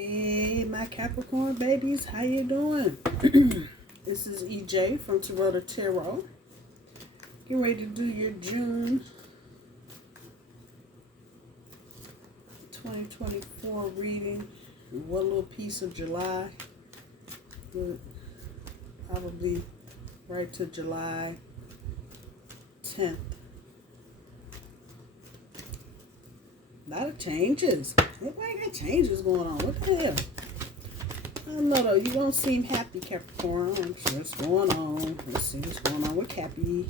Hey, my Capricorn babies, how you doing? This is EJ from Taurota Tarot. Get ready to do your June 2024 reading. One little piece of July. Probably right to July 10th. A lot of changes. Everybody got changes going on. What the hell? I don't know though. You don't seem happy, Capricorn. I'm sure what's going on. Let's see what's going on with Cappy.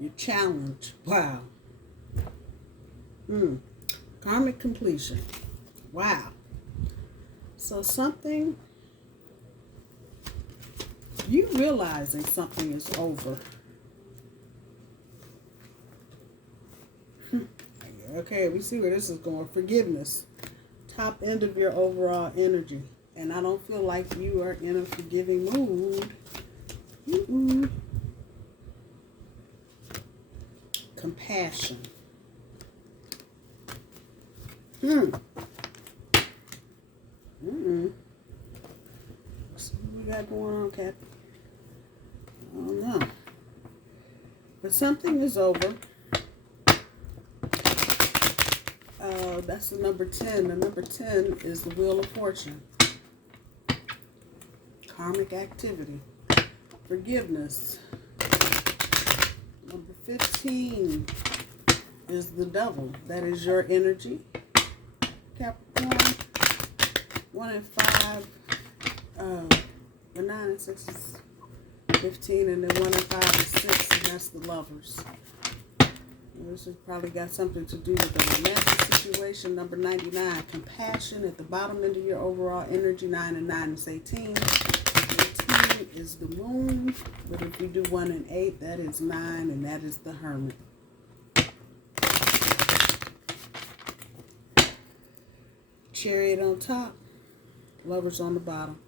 Your challenge. Wow. Karmic completion. Wow. So something, you realizing something is over. Okay, we see where this is going. Forgiveness. Top end of your overall energy. And I don't feel like you are in a forgiving mood. Compassion. Let's see what we got going on, Cap. I don't know. But something is over. That's the number 10. The number 10 is the Wheel of Fortune. Karmic activity. Forgiveness. Number 15 is the Devil. That is your energy. Capricorn. 1 and 5. The 9 and 6 is 15. And then 1 and 5 is 6. And that's the Lovers. This has probably got something to do with the romantic situation. Number 99, compassion at the bottom end of your overall energy. 9 and 9 is 18. 18 is the Moon. But if you do 1 and 8, that is 9, and that is the Hermit. Chariot on top, Lovers on the bottom.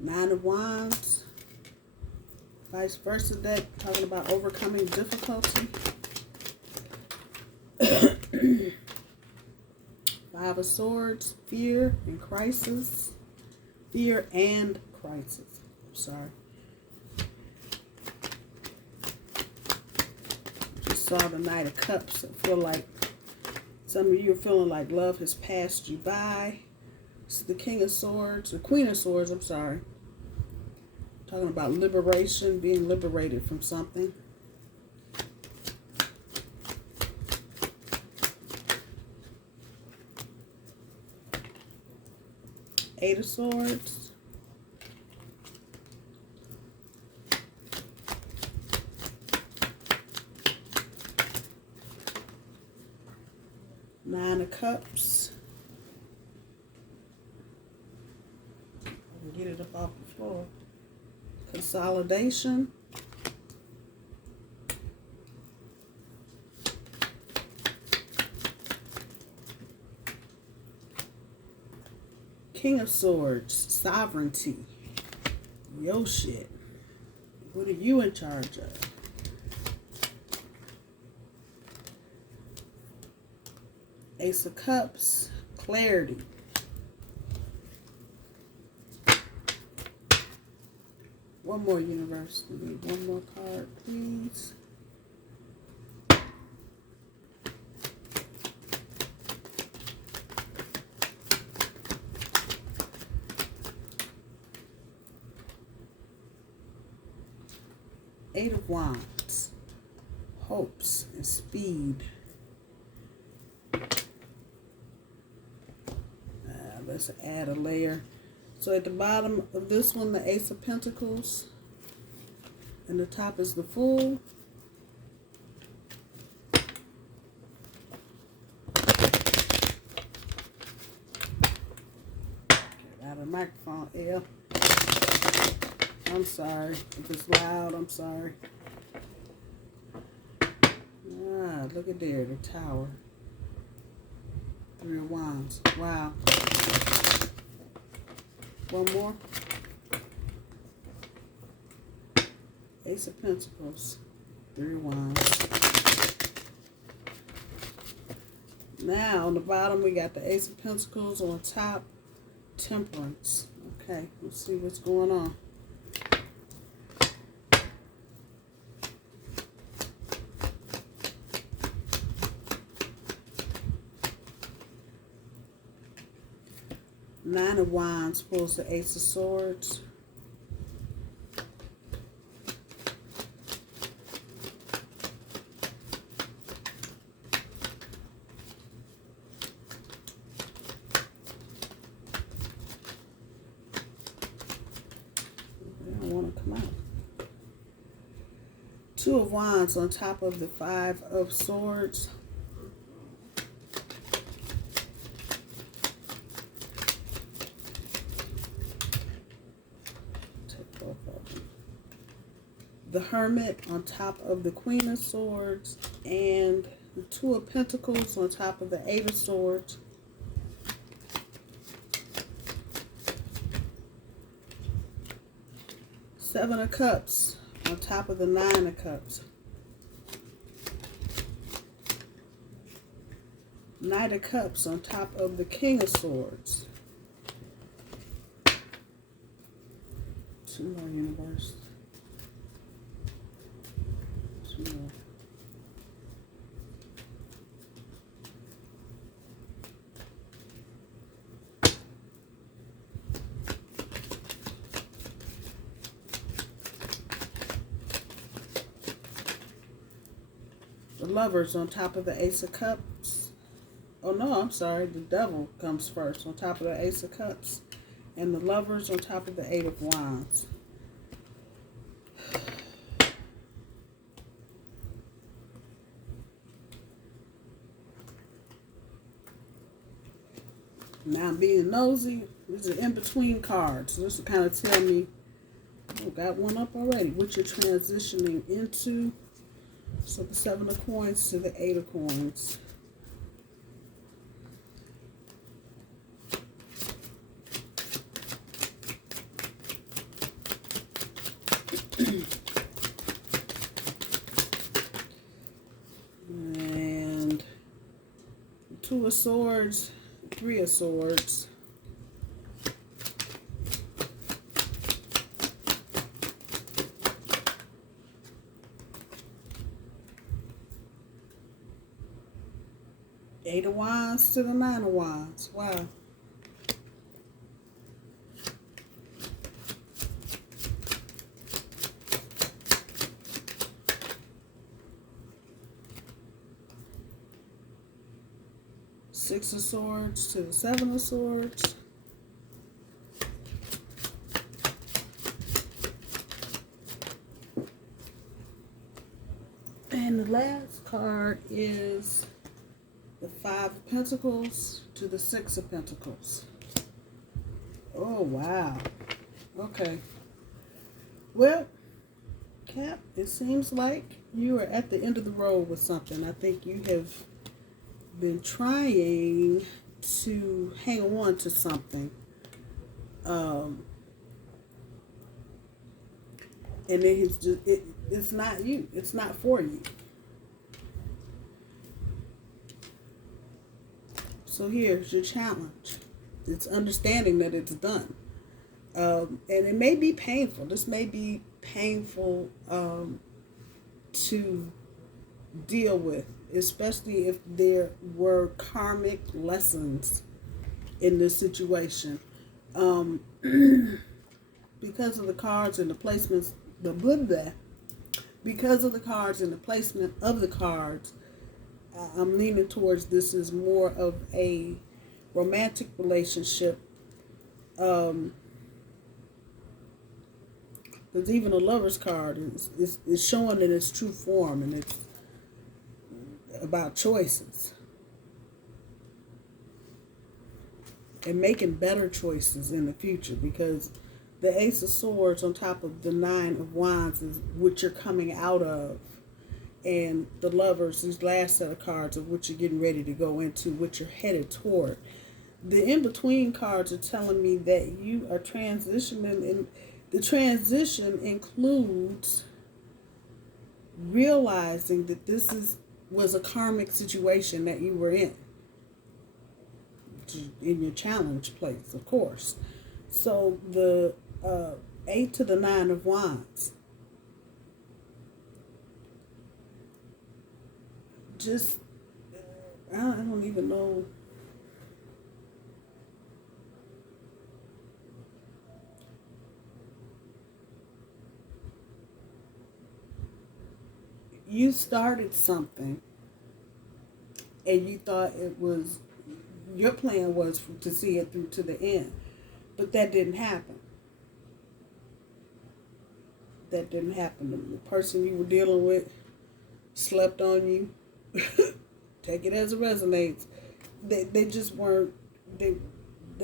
Nine of Wands, VICEVERSA deck, talking about overcoming difficulty. 5 of Swords, fear and crisis. Fear and crisis. Sorry. Just saw the Knight of Cups. I feel like some of you are feeling like love has passed you by. This is the King of Swords, the Queen of Swords, I'm sorry. Talking about liberation, being liberated from something. Eight of Swords. Nine of Cups. I can get it up off the floor. Consolidation. King of Swords, sovereignty. Yo shit. What are you in charge of? Ace of Cups, clarity. One more, universe. We need one more card, please. Eight of Wands. Hopes and speed. Let's add a layer. So at the bottom of this one, the Ace of Pentacles. And the top is the Fool. Get out of the microphone, L. I'm sorry. If it's loud, I'm sorry. Ah, look at there, the Tower. Three of Wands. Wow. One more. Ace of Pentacles. Three of Wands. Now, on the bottom, we got the Ace of Pentacles. On top, Temperance. Okay, let's see what's going on. Nine of Wands pulls the Ace of Swords. They don't want to come out. Two of Wands on top of the Five of Swords. The Hermit on top of the Queen of Swords, and the Two of Pentacles on top of the Eight of Swords. Seven of Cups on top of the Nine of Cups. Knight of Cups on top of the King of Swords. Two more, universe. The Lovers on top of the Ace of Cups. Oh no, I'm sorry. The Devil comes first on top of the Ace of Cups. And the Lovers on top of the Eight of Wands. Now, being nosy, these are in-between cards. So this will kind of tell me, oh, got one up already, what you're transitioning into. So the Seven of Coins to the Eight of Coins. And Two of Swords. Three of Swords. Eight of Wands to the Nine of Wands. Wow. Six of Swords to the Seven of Swords. And the last card is the Five of Pentacles to the Six of Pentacles. Oh, wow. Okay. Well, Cap, it seems like you are at the end of the road with something. I think you have been trying to hang on to something, and it's not you. It's not for you. So here's your challenge. It's understanding that it's done, and it may be painful. This may be painful to deal with, especially if there were karmic lessons in this situation. Because of the cards and the placements, because of the cards and the placement of the cards, I'm leaning towards this is more of a romantic relationship. Because even a Lover's card is showing in its true form, and it's about choices and making better choices in the future, because the Ace of Swords on top of the Nine of Wands is what you're coming out of, and the Lovers, these last set of cards of what you're getting ready to go into, what you're headed toward. The in-between cards are telling me that you are transitioning, and the transition includes realizing that this was a karmic situation that you were in your challenge place, of course. So the 8 to the 9 of Wands. Just, I don't even know. You started something and you thought it was, your plan was to see it through to the end. But that didn't happen. That didn't happen. The person you were dealing with slept on you. Take it as it resonates. They just weren't, they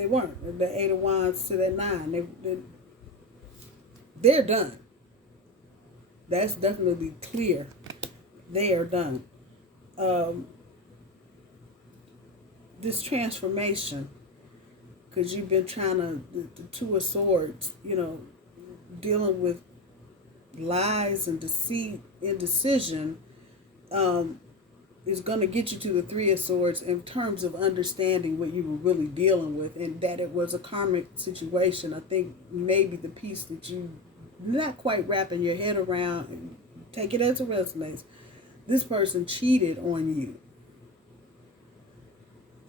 weren't. The 8 of Wands to that 9. They're done. That's definitely clear. They are done. This transformation, because you've been trying to, the 2 of Swords, dealing with lies and deceit, indecision, is going to get you to the 3 of Swords in terms of understanding what you were really dealing with, and that it was a karmic situation. I think maybe the piece that you not quite wrapping your head around, take it as it resonates. This person cheated on you.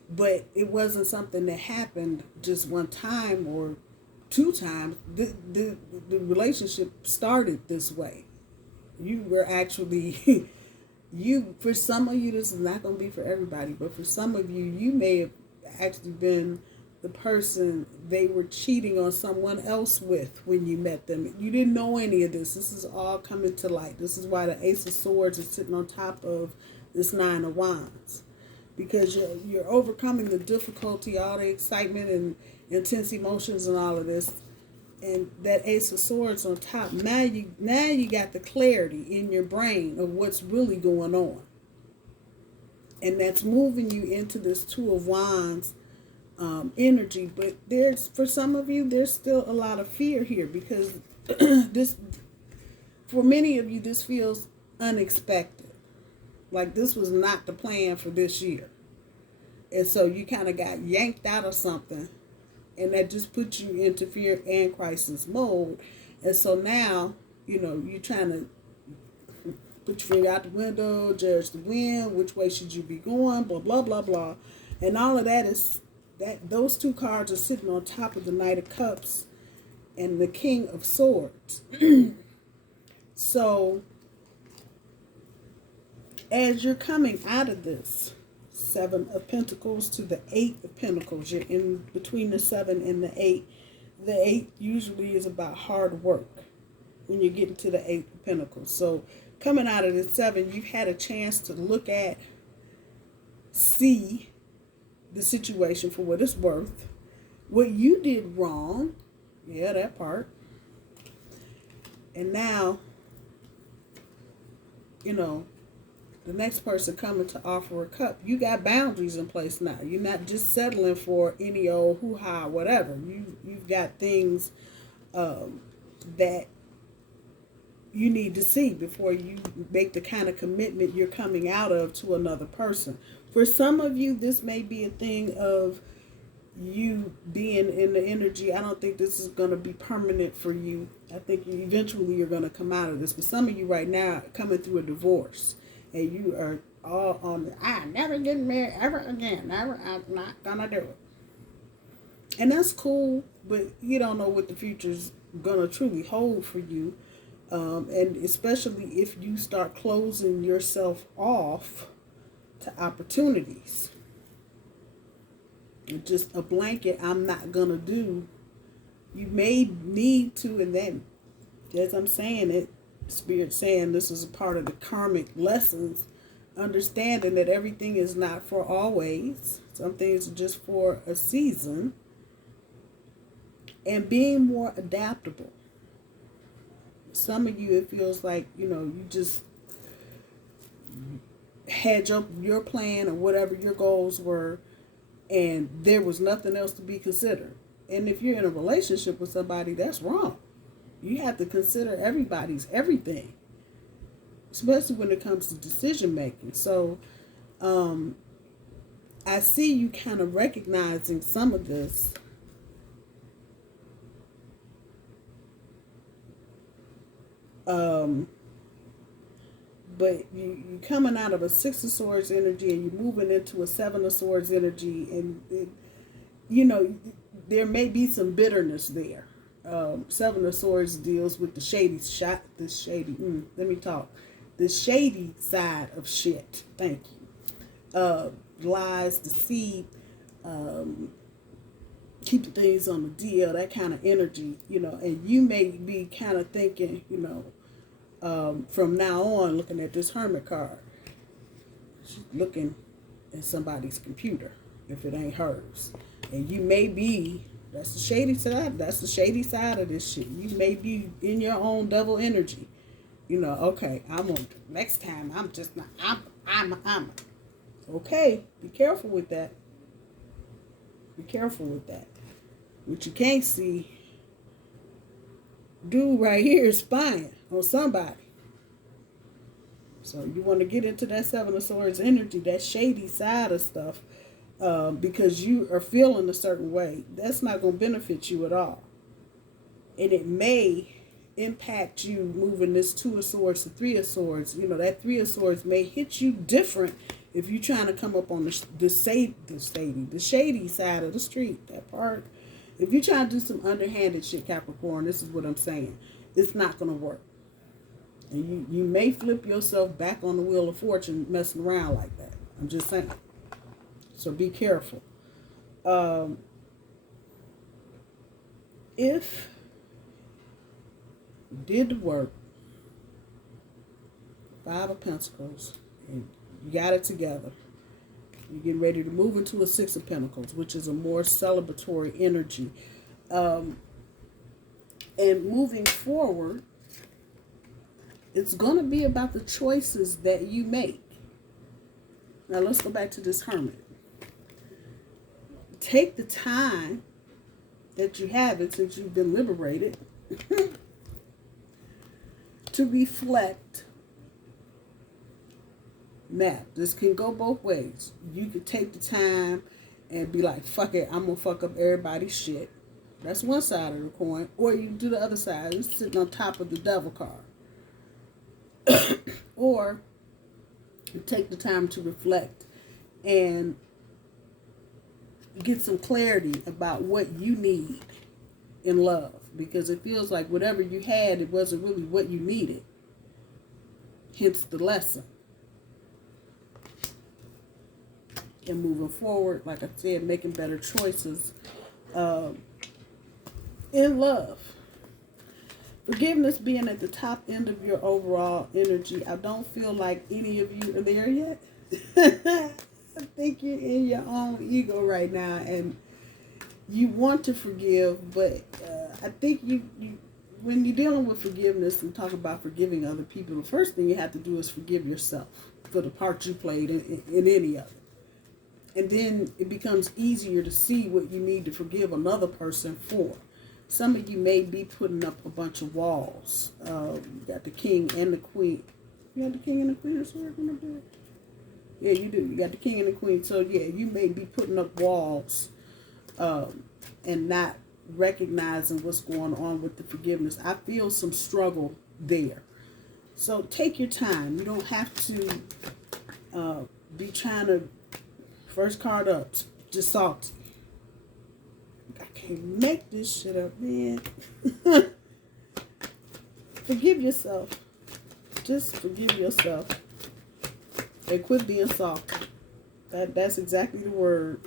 But it wasn't something that happened just one time or 2 times. The relationship started this way. You were actually, for some of you, this is not going to be for everybody, but for some of you, you may have actually been the person they were cheating on someone else with when you met them. You didn't know any of this. This is all coming to light. This is why the Ace of Swords is sitting on top of this 9 of Wands. Because you're overcoming the difficulty, all the excitement and intense emotions and all of this. And that Ace of Swords on top. Now you got the clarity in your brain of what's really going on. And that's moving you into this 2 of Wands energy. But for some of you, there's still a lot of fear here, because for many of you, this feels unexpected. Like this was not the plan for this year. And so you kind of got yanked out of something, and that just put you into fear and crisis mode. And so now, you're trying to put your finger out the window, judge the wind, which way should you be going, blah, blah, blah, blah. And all of that is, those 2 cards are sitting on top of the Knight of Cups and the King of Swords. So, as you're coming out of this 7 of Pentacles to the 8 of Pentacles, you're in between the 7 and the 8. The 8 usually is about hard work when you get into the 8 of Pentacles. So coming out of the 7, you've had a chance to look at, see the situation for what it's worth, what you did wrong, yeah, that part. And now, the next person coming to offer a cup, you got boundaries in place now. You're not just settling for any old hoo-ha, whatever. You've got things that you need to see before you make the kind of commitment you're coming out of to another person. For some of you, this may be a thing of you being in the energy. I don't think this is going to be permanent for you. I think eventually you're going to come out of this. But some of you right now are coming through a divorce, and you are all on the, I never get married ever again. Never, I'm not going to do it. And that's cool, but you don't know what the future's going to truly hold for you. And especially if you start closing yourself off to opportunities. Just a blanket, I'm not going to do. You may need to, and then, as I'm saying it, Spirit saying this is a part of the karmic lessons, understanding that everything is not for always. Some things are just for a season. And being more adaptable. Some of you, it feels like, you just had your plan or whatever your goals were, and there was nothing else to be considered. And if you're in a relationship with somebody, that's wrong. You have to consider everybody's everything, especially when it comes to decision making. So I see you kind of recognizing some of this. But you coming out of a Six of Swords energy and you're moving into a Seven of Swords energy, and there may be some bitterness there. Seven of Swords deals with the shady side of shit. Thank you. Lies, deceit, keeping things on the DL, that kind of energy, and you may be kind of thinking, from now on, looking at this Hermit card, she's looking at somebody's computer if it ain't hers. And you may be, that's the shady side of this shit. You may be in your own devil energy. Okay, next time, I'm just not, I'm. Okay, be careful with that. Be careful with that. What you can't see, dude right here is spying on somebody. So you want to get into that Seven of Swords energy, that shady side of stuff, because you are feeling a certain way. That's not going to benefit you at all. And it may impact you moving this Two of Swords to Three of Swords. That Three of Swords may hit you different if you're trying to come up on the shady side of the street, that part. If you're trying to do some underhanded shit, Capricorn, this is what I'm saying. It's not going to work. And you may flip yourself back on the wheel of fortune messing around like that. I'm just saying. So be careful. If you did the work, Five of Pentacles, and you got it together, you're getting ready to move into a Six of Pentacles, which is a more celebratory energy. And moving forward, it's going to be about the choices that you make. Now let's go back to this Hermit. Take the time that you have it since you've been liberated to reflect. Now, this can go both ways. You could take the time and be like, fuck it, I'm going to fuck up everybody's shit. That's one side of the coin. Or you do the other side. You're sitting on top of the Devil card. Or you take the time to reflect and get some clarity about what you need in love. Because it feels like whatever you had, it wasn't really what you needed. Hence the lesson. And moving forward, like I said, making better choices in love. Forgiveness being at the top end of your overall energy. I don't feel like any of you are there yet. I think you're in your own ego right now, and you want to forgive, but I think you when you're dealing with forgiveness and talk about forgiving other people, the first thing you have to do is forgive yourself for the part you played in any of it. And then it becomes easier to see what you need to forgive another person for. Some of you may be putting up a bunch of walls. You got the King and the Queen. You got the King and the Queen of Swords on the board? Yeah, you do. You got the King and the Queen. So, yeah, you may be putting up walls and not recognizing what's going on with the forgiveness. I feel some struggle there. So take your time. You don't have to be trying to, first card up, just salty. I can't make this shit up, man. Forgive yourself. Just forgive yourself. And quit being salty. That's exactly the word.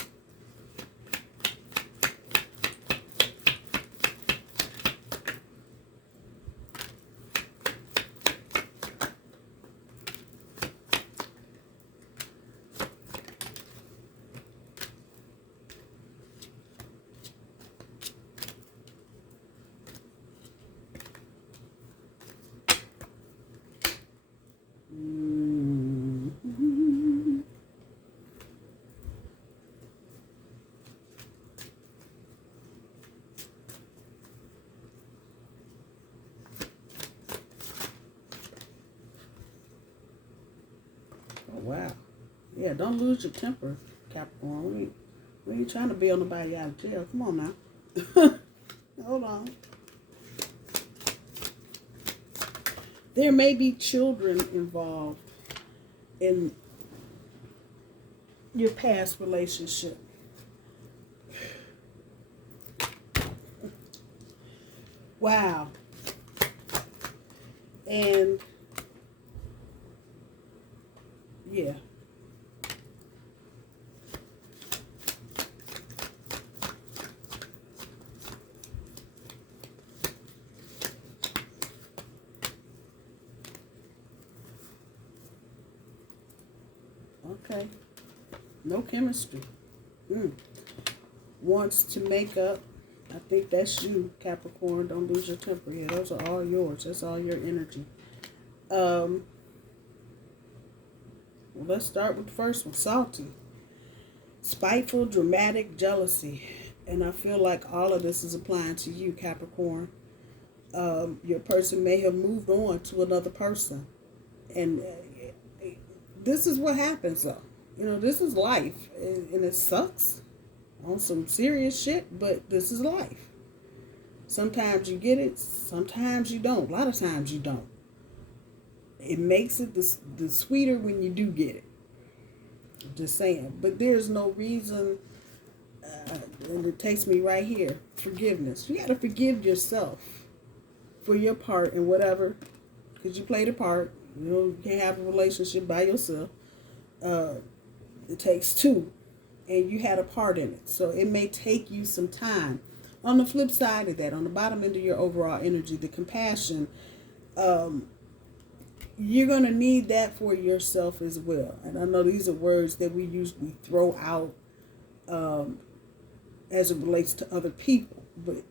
wow. Yeah, don't lose your temper, Capricorn. We ain't trying to bail nobody out of jail. Come on now. Hold on. There may be children involved in your past relationship. Wow. And yeah. Okay. No chemistry. Wants to make up. I think that's you, Capricorn. Don't lose your temper. Yeah, those are all yours. That's all your energy. Well, let's start with the first one. Salty. Spiteful, dramatic, jealousy. And I feel like all of this is applying to you, Capricorn. Your person may have moved on to another person. And this is what happens, though. You know, this is life. And it sucks on some serious shit, but this is life. Sometimes you get it, sometimes you don't. A lot of times you don't. It makes it the sweeter when you do get it. Just saying. But there's no reason, and it takes me right here, forgiveness. You got to forgive yourself for your part in whatever, because you played a part. You know, you can't have a relationship by yourself. It takes two, and you had a part in it. So it may take you some time. On the flip side of that, on the bottom end of your overall energy, the compassion, you're going to need that for yourself as well. And I know these are words that we usually throw out as it relates to other people. But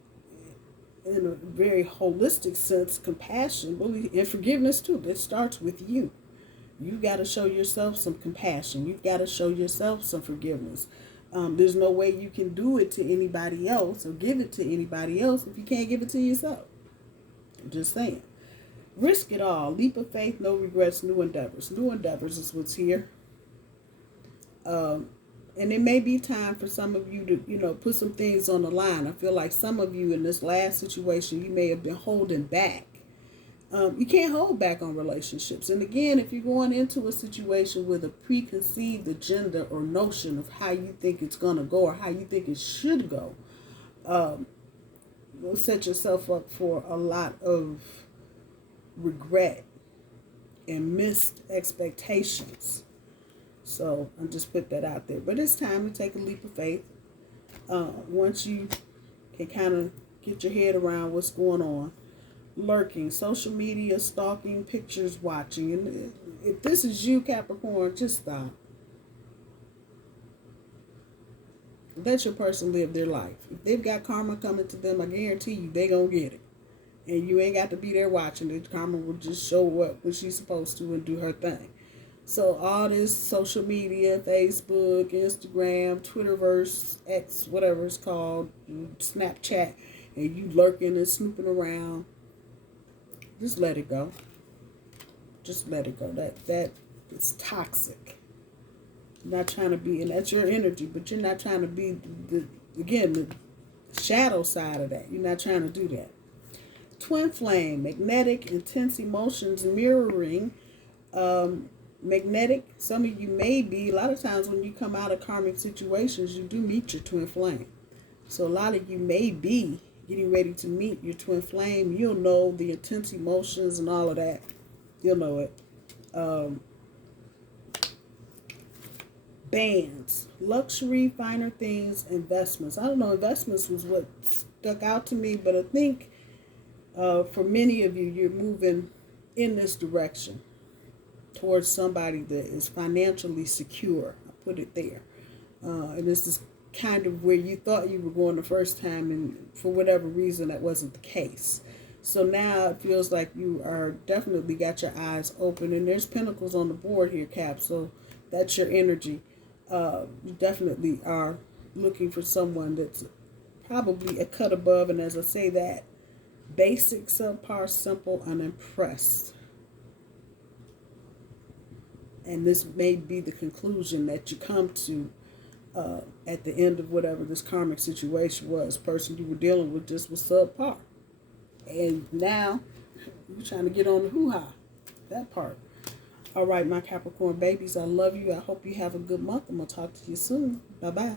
in a very holistic sense, compassion, really, and forgiveness too, that starts with you. You got to show yourself some compassion. You've got to show yourself some forgiveness. There's no way you can do it to anybody else or give it to anybody else if you can't give it to yourself. I'm just saying. Risk it all. Leap of faith, no regrets, new endeavors. New endeavors is what's here. And it may be time for some of you to, put some things on the line. I feel like some of you in this last situation, you may have been holding back. You can't hold back on relationships. And again, if you're going into a situation with a preconceived agenda or notion of how you think it's going to go or how you think it should go, you'll set yourself up for a lot of regret and missed expectations. So I'll just put that out there. But it's time to take a leap of faith. Once you can kind of get your head around what's going on. Lurking, social media, stalking, pictures watching. And if this is you, Capricorn, just stop. Let your person live their life. If they've got karma coming to them, I guarantee you they gonna get it. And you ain't got to be there watching it. Karma will just show up when she's supposed to and do her thing. So all this social media, Facebook, Instagram, Twitterverse, X, whatever it's called, Snapchat, and you lurking and snooping around, just let it go. Just let it go. That is toxic. You're not trying to be, and that's your energy, but you're not trying to be, the shadow side of that. You're not trying to do that. Twin flame, magnetic, intense emotions, mirroring, magnetic. Some of you may be, a lot of times when you come out of karmic situations, you do meet your twin flame. So a lot of you may be getting ready to meet your twin flame. You'll know the intense emotions and all of that. You'll know it. Bands, luxury, finer things, investments. I don't know, investments was what stuck out to me, but I think for many of you, you're moving in this direction towards somebody that is financially secure. I put it there. And this is kind of where you thought you were going the first time, and for whatever reason that wasn't the case. So now it feels like you are definitely got your eyes open, and there's pentacles on the board here, Cap. So that's your energy. You definitely are looking for someone that's probably a cut above, and as I say that, basic, subpar, simple, unimpressed. And this may be the conclusion that you come to at the end of whatever this karmic situation was. Person you were dealing with just was subpar. And now you're trying to get on the hoo-ha. That part. All right, my Capricorn babies, I love you. I hope you have a good month. I'm going to talk to you soon. Bye-bye.